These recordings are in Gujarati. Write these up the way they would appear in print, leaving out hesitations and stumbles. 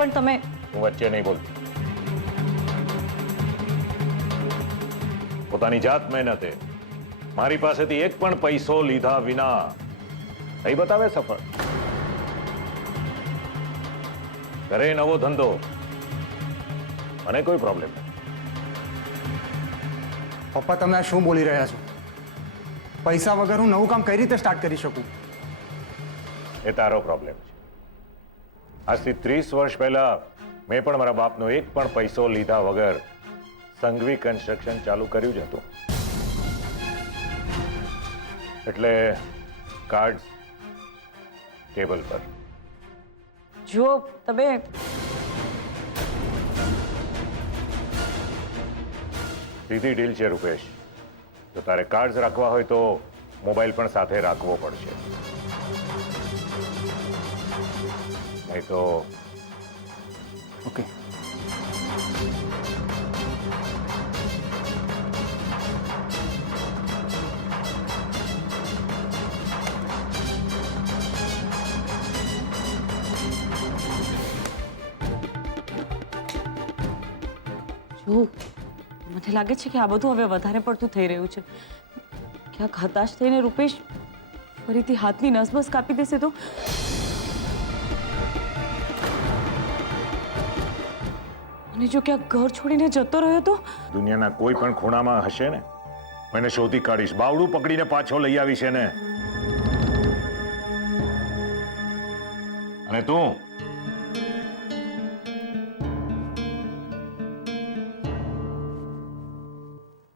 પણ તમે હું વચ્ચે નહીં બોલતી. પોતાની જાત મહેનતે મારી પાસેથી એક પણ પૈસો લીધા વિના કઈ બતાવે સફળ. ઘરે નવો ધંધો, મને કોઈ પ્રોબ્લેમ નથી. પપ્પા, તમે આ શું બોલી રહ્યા છો? પૈસા વગર હું નવું કામ કઈ રીતે સ્ટાર્ટ કરી શકું? એ તારો પ્રોબ્લેમ છે. આજથી 30 વર્ષ પહેલા મેં પણ મારા બાપનો એક પણ પૈસો લીધા વગર સંઘવી કન્સ્ટ્રક્શન ચાલુ કર્યું જ હતું. એટલે કાર્ડ ટેબલ પર. જો તમે સીધી ડીલ છે રૂપેશ. જો તારે કાર્ડ્સ રાખવા હોય તો મોબાઈલ પણ સાથે રાખવો પડશે, નહીં તો ઓકે. જો મને લાગે છે કે આ બધું હવે વધારે પડતું થઈ રહ્યું છે. ક્યાંક હતાશ થઈને રૂપેશ ફરીથી હાથની નસબસ કાપી દેશે તો? અને જો ક્યાંક ઘર છોડીને જતો રહ્યો તો? દુનિયાના કોઈ પણ ખૂણામાં હશે ને, મને શોધી કાઢીશ, બાવડું પકડીને પાછો લઈ આવીશ એને. અને તું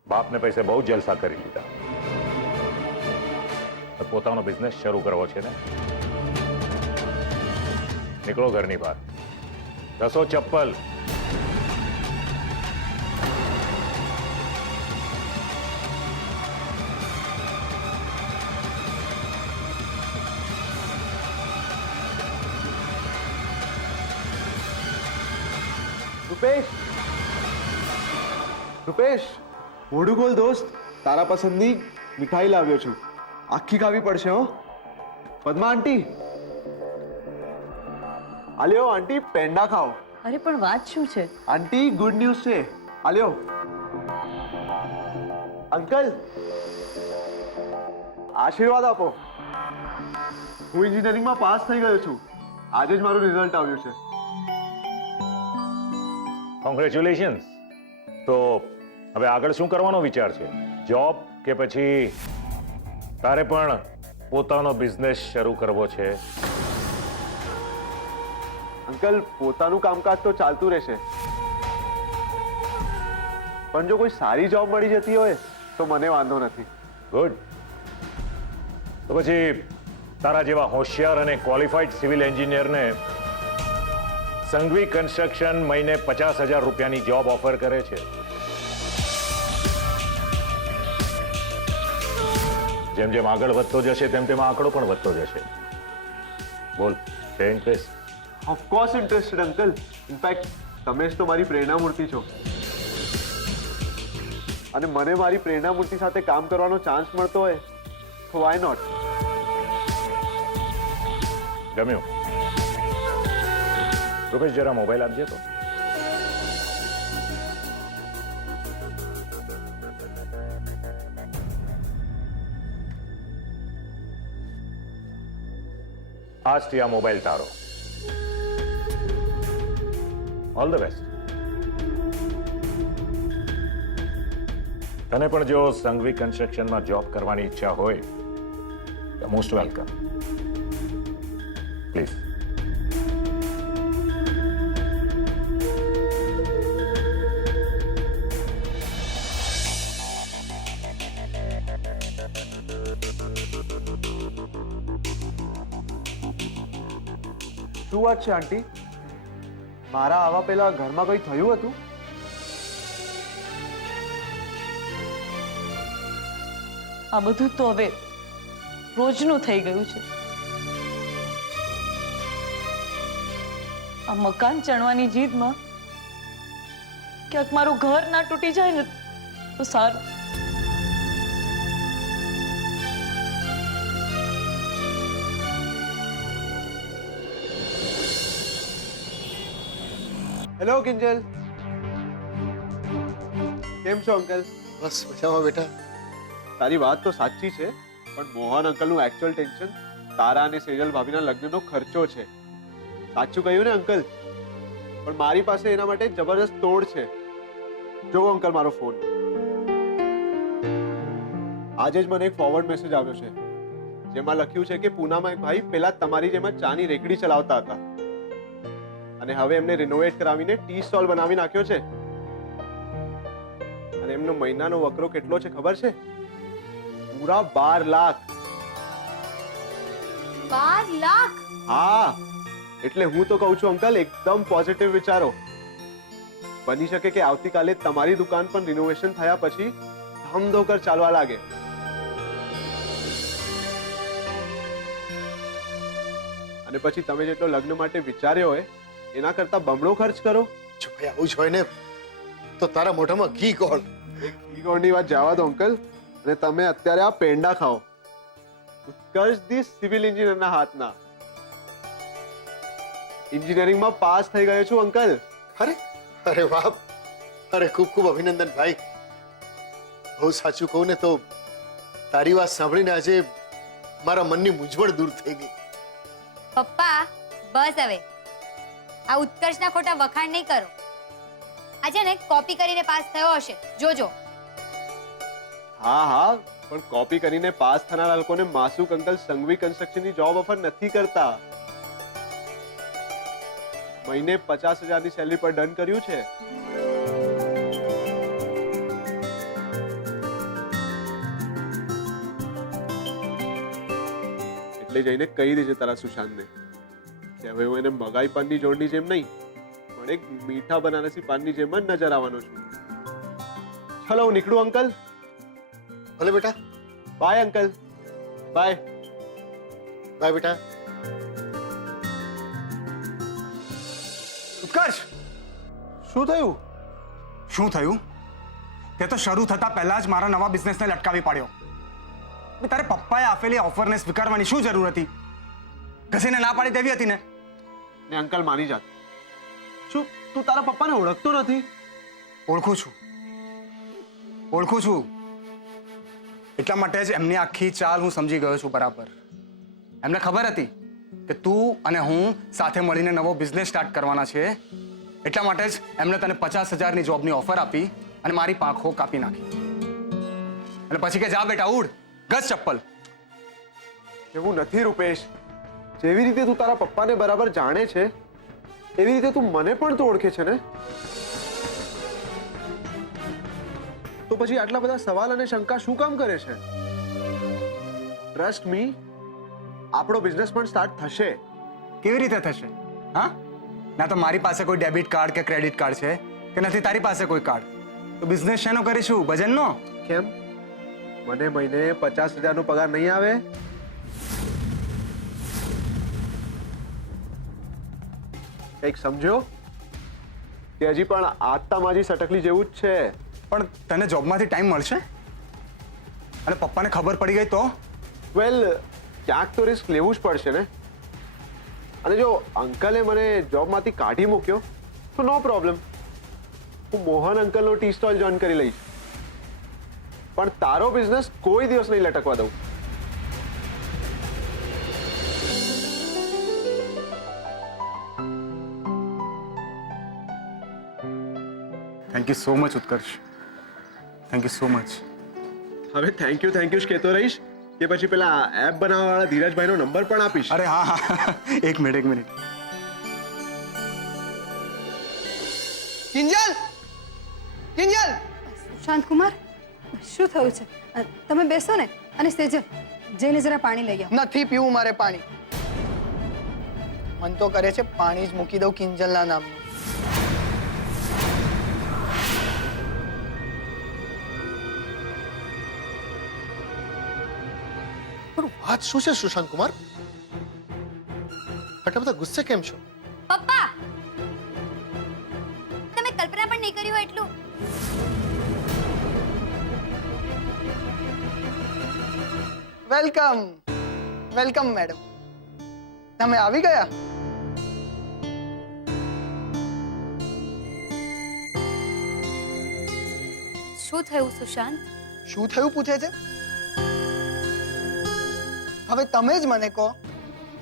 બાપને પૈસે બહુ જલસા કરી લીધા. પોતાનો બિઝનેસ શરૂ કરવો છે ને? નીકળો ઘરની બહાર, ઘસો ચપ્પલ. રૂપેશ, રૂપેશ, મોઢું ખોલ દોસ્ત. તારા પસંદની મીઠાઈ લાવ્યો છું. આખી ખાવી પડશે હો. પદ્મા આંટી, આલ્યો આંટી, પેંડા ખાઓ. અરે પણ વાત શું છે? આંટી, ગુડ ન્યૂઝ છે. આલ્યો. અંકલ, આશીર્વાદ આપો. હું એન્જિનિયરિંગમાં પાસ થઈ ગયો છું. આજે જ મારું રિઝલ્ટ આવ્યું છે. કોંગ્રેચ્યુલેશન્સ. તો હવે આગળ શું કરવાનો વિચાર છે? જોબ કે પછી તારે પણ પોતાનો બિઝનેસ શરૂ કરવો છે? અંકલ, પોતાનું કામકાજ તો ચાલતું રહેશે, પણ જો કોઈ સારી જોબ મળી જતી હોય તો મને વાંધો નથી. ગુડ. તો પછી તારા જેવા હોશિયાર અને ક્વોલિફાઈડ સિવિલ એન્જિનિયરને સંઘવી કન્સ્ટ્રક્શન મહિને 50,000 રૂપિયાની જોબ ઓફર કરે છે. જેમ જેમ આગળ વધતો જશે તેમ તેમ આંકડો પણ વધતો જશે. બોલ, છે interest? Of course interested uncle. In fact તમે જ તો મારી પ્રેરણા મૂર્તિ છો, અને મને મારી પ્રેરણા મૂર્તિ સાથે કામ કરવાનો ચાન્સ મળતો હોય તો વાય નોટ. ગમ્યું? રૂપેશ, જરા મોબાઈલ આપજે તો. આજથી આ મોબાઈલ તારો. All the best. તને પણ જો સંઘવી કન્સ્ટ્રક્શનમાં જોબ કરવાની ઈચ્છા હોય તો મોસ્ટ વેલકમ. પ્લીઝ. શું વાત છે આંટી? મારા આવા પહેલા ઘરમાં કંઈ થયું હતું? આ બધું તો હવે રોજનું થઈ ગયું છે. આ મકાન ચણવાની જીદમાં ક્યાંક મારું ઘર ના તૂટી જાય ને તો સારું. હેલો કિંજલ, કેમ છો અંકલ? બસ મજામાં બેટા. તારી વાત તો સાચી છે, પણ મોહન અંકલનું એકચ્યુઅલ ટેન્શન તારા અને સેજલ ભાભીના લગ્નનો ખર્ચો છે. સાચું કહ્યું ને અંકલ? પણ મારી પાસે એના માટે જબરદસ્ત તોડ છે. જો અંકલ મારો ફોન. આજે જ મને એક ફોરવર્ડ મેસેજ આવ્યો છે જેમાં લખ્યું છે કે પૂનામાં એક ભાઈ પેલા તમારી જેમ જ ચાની રેકડી ચલાવતા હતા અને હવે એમને રિનોવેટ કરાવીને ટી સ્ટોલ બનાવી નાખ્યો છે. અને એમનો મહિનાનો વકરો કેટલો છે ખબર છે? પૂરા 12 લાખ. 12 લાખ? હા, એટલે હું તો કહું છું અંકલ, એકદમ પોઝિટિવ વિચારો. બની શકે કે આવતીકાલે તમારી દુકાન પણ રિનોવેશન થયા પછી ધમધોકર ચાલવા લાગે. અને પછી તમે જેટલો લગ્ન માટે વિચાર્યો હોય એના કરતા બમણો ખર્ચ કરો. જો ભાઈ આવું જ હોય ને તો તારા મોઢામાં ઘી કોણ? ઘી ગોળની વાત જવા દો અંકલ, અને તમે અત્યારે આ પેંડા ખાઓ. ઉત્કર્ષ દી સિવિલ એન્જિનિયરના હાથના. એન્જિનિયરિંગમાં પાસ થઈ ગયો છું અંકલ. અરે અરે વાહ, અરે ખૂબ ખૂબ અભિનંદન ભાઈ. બહુ સાચું કહું ને તો તારી વાત સાંભળીને આજે મારા મનની મૂંઝવણ દૂર થઈ ગઈ. પપ્પા બસ હવે આ ઉત્કર્ષના ખોટા વખાણ નહીં કરો. આજે ને કોપી કરીને પાસ થયો હશે, જોજો. હા હા, પણ કોપી કરીને પાસ થનારા લોકોને માસુક અંકલ સંઘવી કન્સ્ટ્રક્શનની જોબ ઓફર નથી કરતા. મહિને 50,000ની સેલરી પર ડન કર્યું છે. એટલે જઈને કહી દેજે તારા સુશાંતને કે હવે હું એને મગાઈ પાનની જોડની જેમ નહીં પણ એક મીઠા બનારસી પાનની જેમ જ નજર આવવાનો છું. ચલો હું નીકળું અંકલ. ભલે બેટા. By uncle. બાય. બાય બેટા. ઉત્કર્ષ, શું થયું? શું થયું? તે તો શરૂ થતા પહેલા જ મારા નવા બિઝનેસને લટકાવી પાડ્યો. તારે પપ્પાએ આપેલી ઓફરને સ્વીકારવાની શું જરૂર હતી? ઘસીને ના પાડી દેવી હતી ને. ને અંકલ માની જાત. શું તું તારા પપ્પાને ઓળખતો નથી? ઓળખું છું, ઓળખું છું. એટલા માટે જ એમની આખી ચાલ હું સમજી ગયો છું બરાબર. એમને ખબર હતી કે તું અને હું સાથે મળીને નવો બિઝનેસ સ્ટાર્ટ કરવાના છે. એટલા માટે જ એમને તને 50,000ની જોબની ઓફર આપી અને મારી પાંખો કાપી નાખી. અને પછી કે જા બેટા ઉડ, ગસ ચપ્પલ. એવું નથી રૂપેશ. જેવી રીતે તું તારા પપ્પાને બરાબર જાણે છે એવી રીતે તું મને પણ તો ઓળખે છે ને. તો પછી આટલા બધા સવાલ અને શંકા શું કામ કરે છે? ટ્રસ્ટ મી, આપણો બિઝનેસ પણ સ્ટાર્ટ થશે. કેવી રીતે થશે? હા, ના તો મારી પાસે કોઈ ડેબિટ કાર્ડ કે ક્રેડિટ કાર્ડ છે કે નથી તારી પાસે કોઈ કાર્ડ. તો બિઝનેસ શેનો કરીશું? ભજનનો? કેમ? મને મહિને 50,000નો પગાર નહીં આવે? કંઈક સમજો કે હજી પણ આત્તામાજી સટકલી જેવું જ છે. પણ તને જોબમાંથી ટાઈમ મળશે અને પપ્પાને ખબર પડી ગઈ તો? વેલ, ક્યાંક તો રિસ્ક લેવું જ પડશે ને. અને જો અંકલે મને જોબમાંથી કાઢી મૂક્યો તો નો પ્રોબ્લેમ, હું મોહન અંકલનો ટી સ્ટોલ જોઈન કરી લઈશ. પણ તારો બિઝનેસ કોઈ દિવસ નહીં લટકવા દઉં. Thank you so much Utkarsh, thank you so much. હવે થેન્ક યુ જ કહેતો રહીશ કે પછી પેલા એપ બનાવવાવાળા ધીરજભાઈનો નંબર પણ આપીશ? અરે હા હા, એક મિનિટ. કિંજલ, કિંજલ! શાંત કુમાર, શું થયું છે? તમે બેસો ને. અને સેજલ, જઈને જરા પાણી લઈ આવો. નથી પીવું મારે પાણી. મન તો કરે છે પાણી જ મૂકી દઉં કિંજલના નામનું. પણ વાત શું છે સુશાંત કુમાર? આટલા બધા ગુસ્સે કેમ છો? પપ્પા, તમે કલ્પના પણ નહીં કર્યું એટલું. Welcome, welcome madam. તમે આવી ગયા? શું થયું સુશાંત? શું થયું પૂછે છે? હવે તમે જ મને કહો,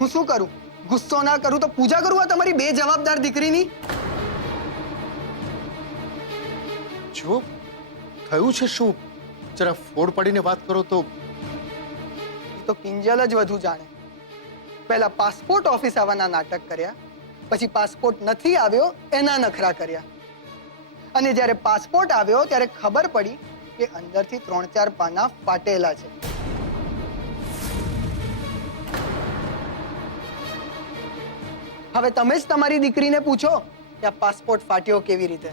હું શું કરું? ગુસ્સો ના કરું તો પૂજા કરું આ તમારી બેજવાબદાર દીકરીની? જો થયું છે શું, જરા ફોડ પાડીને વાત કરો તો. એ તો કિંજલ જ વધુ જાણે. પહેલા પાસપોર્ટ ઓફિસ આવવાના નાટક કર્યા, પછી પાસપોર્ટ નથી આવ્યો એના નખરા કર્યા, અને જ્યારે પાસપોર્ટ આવ્યો ત્યારે ખબર પડી કે અંદરથી 3-4 પાના ફાટેલા છે. હવે તમે જ તમારી દીકરીને પૂછો કે આ પાસપોર્ટ ફાટ્યો કેવી રીતે.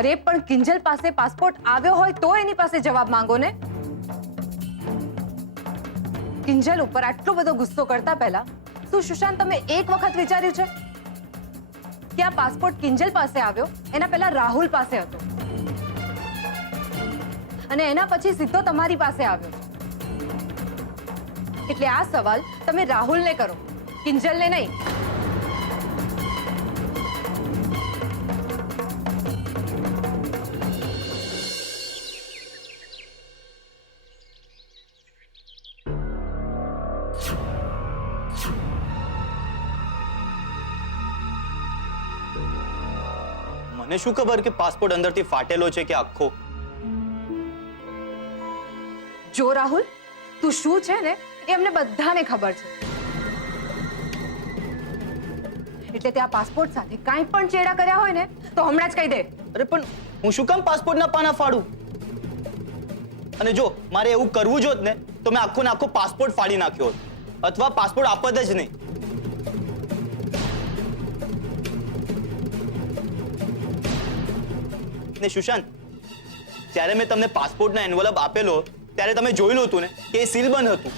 અરે પણ કિંજલ પાસે પાસપોર્ટ આવ્યો હોય તો એની પાસે જવાબ માંગો ને. કિંજલ ઉપર આટલો બધો ગુસ્સો કરતા પહેલા શું સુશાંત તમે એક વખત વિચાર્યું છે કે આ પાસપોર્ટ કિંજલ પાસે આવ્યો એના પહેલા રાહુલ પાસે હતો અને એના પછી સીધો તમારી પાસે આવ્યો છે? એટલે આ સવાલ તમે રાહુલને કરો, કિંજલને નહીં. મને શું ખબર કે પાસપોર્ટ અંદરથી ફાટેલો છે કે આખો? જો રાહુલ, તું શું છે ને એ અમને બધાને ખબર છે. એટલે તે આ પાસપોર્ટ સાથે કાંઈ પણ ચેડા કર્યા હોય ને તો હમણાં જ કહી દે. અરે પણ હું શું કામ પાસપોર્ટના પાના ફાડું? અને જો મારે એવું કરવું જ હોત ને તો મેં આખો ને આખો પાસપોર્ટ ફાડી નાખ્યો હોત, અથવા પાસપોર્ટ આપત જ નહીં. ને સુશાંત, જ્યારે મેં તમને પાસપોર્ટનો એન્વલપ આપેલો ત્યારે તમે જોયેલું હતું ને કે એ સીલબંધ હતું.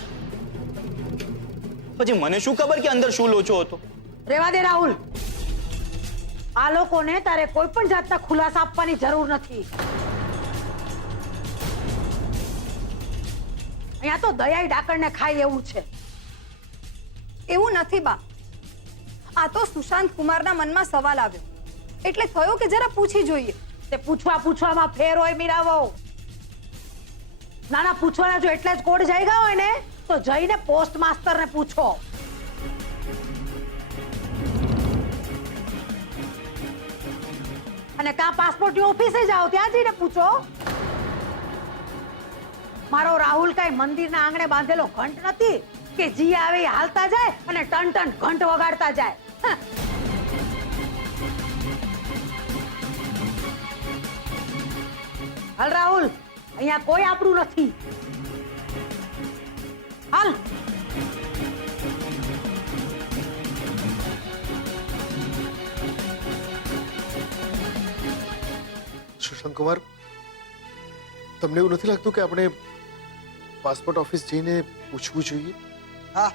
પછી મને શું ખબર કે અંદર શું લોચો હતો? રેવા દે રાહુલ, આ લોકોને તારે કોઈ પણ જાતના ખુલાસા આપવાની જરૂર નથી. અહીંયા તો દયાઈ ડાકણને ખાય એવું છે. એવું નથી બા, આ તો સુશાંત કુમારના મનમાં સવાલ આવ્યો એટલે થયો કે જરા પૂછી જોઈએ. તે પૂછવામાં ફેર હોય મીરાવો. નાના પૂછવાના જો એટલા જ કોડ જાયગા હોય ને તો જઈને પોસ્ટ માસ્ટરને પૂછો. અને કાં પાસપોર્ટની ઓફિસે જાઓ, ત્યાં જઈને પૂછો. મારો રાહુલ કઈ મંદિરના આંગણે બાંધેલો ઘંટ નથી કે જી આવે એ હાલતા જાય અને ટન ટન ઘંટ વગાડતા જાય. હાલ રાહુલ, અહીંયા કોઈ આપણું નથી. હાલ. સુશાંત કુમાર, તમને એવું નથી લાગતું કે આપણે પાસપોર્ટ ઓફિસ જઈને પૂછવું જોઈએ? હા,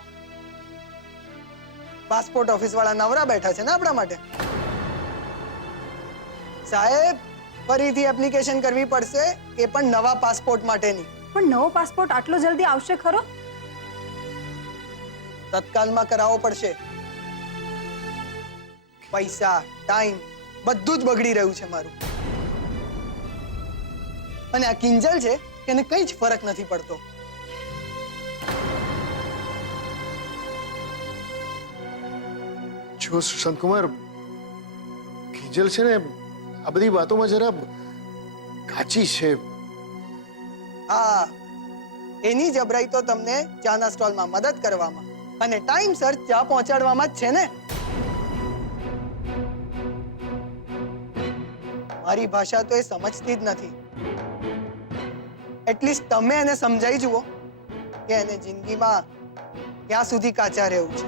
પાસપોર્ટ ઓફિસ વાળા નવરા બેઠા છે ને આપણા માટે. સાહેબ, ફરીથી એપ્લિકેશન કરવી પડશે, એ પણ નવા પાસપોર્ટ માટેની. પણ નવો પાસપોર્ટ આટલો જલ્દી આવશે ખરો? તત્કાલમાં કરાવવો પડશે. પૈસા, ટાઈમ બધું જ બગડી રહ્યું છે મારું. અને આ કિંજલ છે કે એને કંઈ જ ફરક નથી પડતો. જો સુશાંત કુમાર, કિંજલ છે ને આ બધી વાતોમાં જરા કાચી છે. હા, એની જબરાઈ તો તમને ચાના સ્ટોલમાં મદદ કરવામાં અને ટાઈમસર ચા પહોંચાડવામાં જ છે ને. મારી ભાષા તો એ સમજતી જ નથી. એટલીસ્ટ તમે એને સમજાઈ જુઓ કે એને જિંદગીમાં ક્યાં સુધી કાચા રહેવું છે.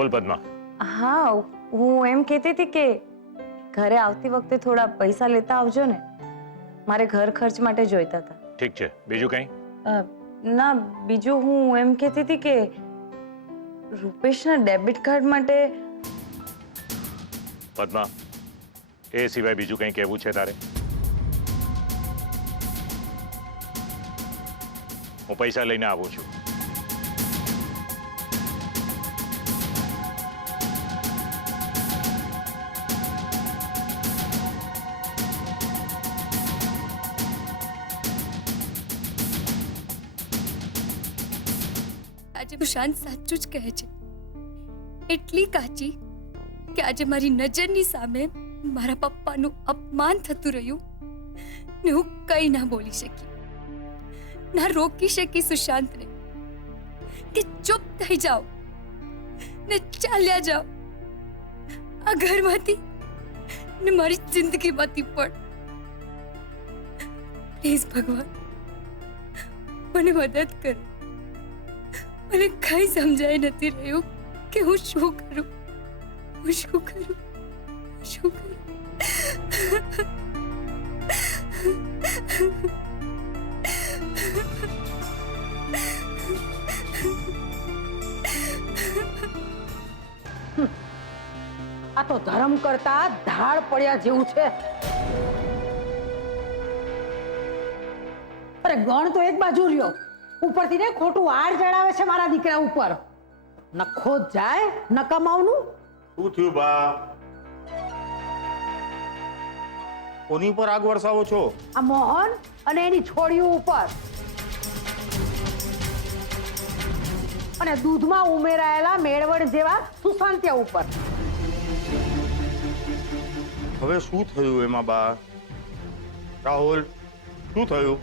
બોલ પદ્મા. હા, હું એમ કહેતી હતી કે ઘરે આવતી વખતે થોડા પૈસા લેતા આવજો ને. મારે ઘર ખર્ચ માટે જોઈતા હતા. ઠીક છે, બીજું કંઈ? ના, બીજું હું એમ કહેતી હતી કે રૂપેશના ડેબિટ કાર્ડ માટે. પદ્મા, એ સિવાય બીજું કંઈ કહેવું છે તારે? હું પૈસા લઈને આવું છું. આજે સુશાંત સાચું જ કહે છે. એટલી કાચી કે આજે મારી નજરની સામે મારા પપ્પાનું અપમાન થતું રહ્યું ને હું કંઈ ના બોલી શકી, ના રોકી શકી સુશાંતને કે ચૂપ થઈ જાઓ ને ચાલ્યા જાઓ આ ઘરમાંથી ને મારી જિંદગીમાંથી. પણ પ્લીઝ ભગવાન, મને મદદ કરો. મને કઈ સમજાય નથી રહ્યું કે હું શું કરું, હું શું કરું, શું કરું. આ તો ધર્મ કરતા ધાડ પડ્યા જેવું છે. અરે ગણ તો એક બાજુ રહ્યો, ઉપરથી ને ખોટું આડ ચડાવે છે મારા દીકરા ઉપર. નખો જાય નકામાવનું. શું થયું બા? કોની પર આગ વરસાવો છો? આ મોહન અને એની છોડીઓ ઉપર અને દૂધમાં ઉમેરાયેલા મેળવણ જેવા સુશાંત્યા ઉપર. હવે શું થયું એમાં બા? રાહુલ, શું થયું?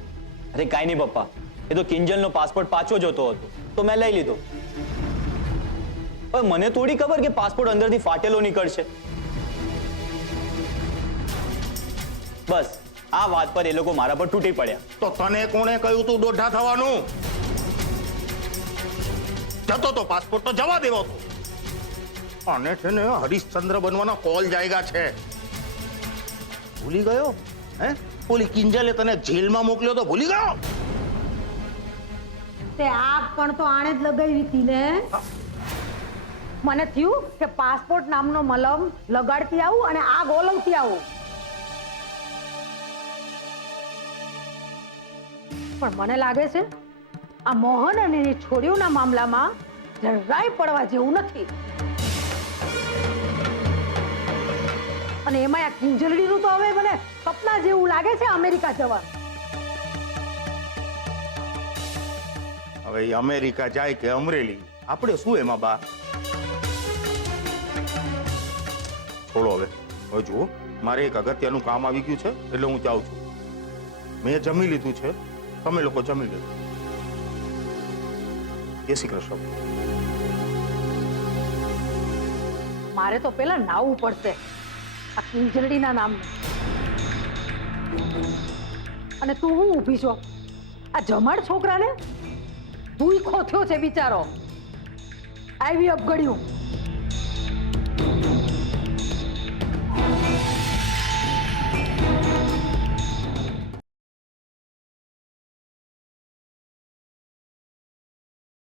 અરે કાંઈ નહીં પપ્પા, એ તો કિંજલનો પાસપોર્ટ પાછો જોતો હતો તો મેં લઈ લીધો. પણ મને થોડી ખબર કે પાસપોર્ટ અંદરથી ફાટેલો નીકળશે. બસ આ વાત પર એ લોકો મારા પર તૂટી પડ્યા. તો તને કોણે કહ્યું તું દોઢા થવાનું? જતો તો પાસપોર્ટ તો જવા દેવો તો. અને છે ને હરીશચંદ્ર બનવાના કોલ જાયગા છે. ભૂલી ગયો? હે, ઓલી કિંજલે તને જેલમાં મોકલ્યો તો ભૂલી ગયો? તે આગ પણ તો આણે જ લગાવી હતી ને. મને થયું કે પાસપોર્ટ નામનો મલમ લગાડતી આવું અને આગ ઓલવતી આવું. પણ મને લાગે છે આ મોહન અને એની છોડીઓના મામલામાં જરાય પડવા જેવું નથી. અને એમાં આ કિંજલડીનું તો હવે મને સપના જેવું લાગે છે અમેરિકા જવાનું. હવે એ અમેરિકા જાય કે અમરેલી, આપણે શું એમાં બા? છોડો હવે. હવે જુઓ, મારે એક અગત્યનું કામ આવી ગયું છે એટલે હું જાઉં છું. મેં જમી લીધું છે, તમે લોકો જમી લીધું. જય શ્રી કૃષ્ણ. મારે તો પેલા નાવું પડશે આ કિંજલડીના નામનું. અને તું હું ઊભી છો? આ જમાડ છોકરાને ભૂખો થયો છે બિચારો. આવી અપગડ્યું.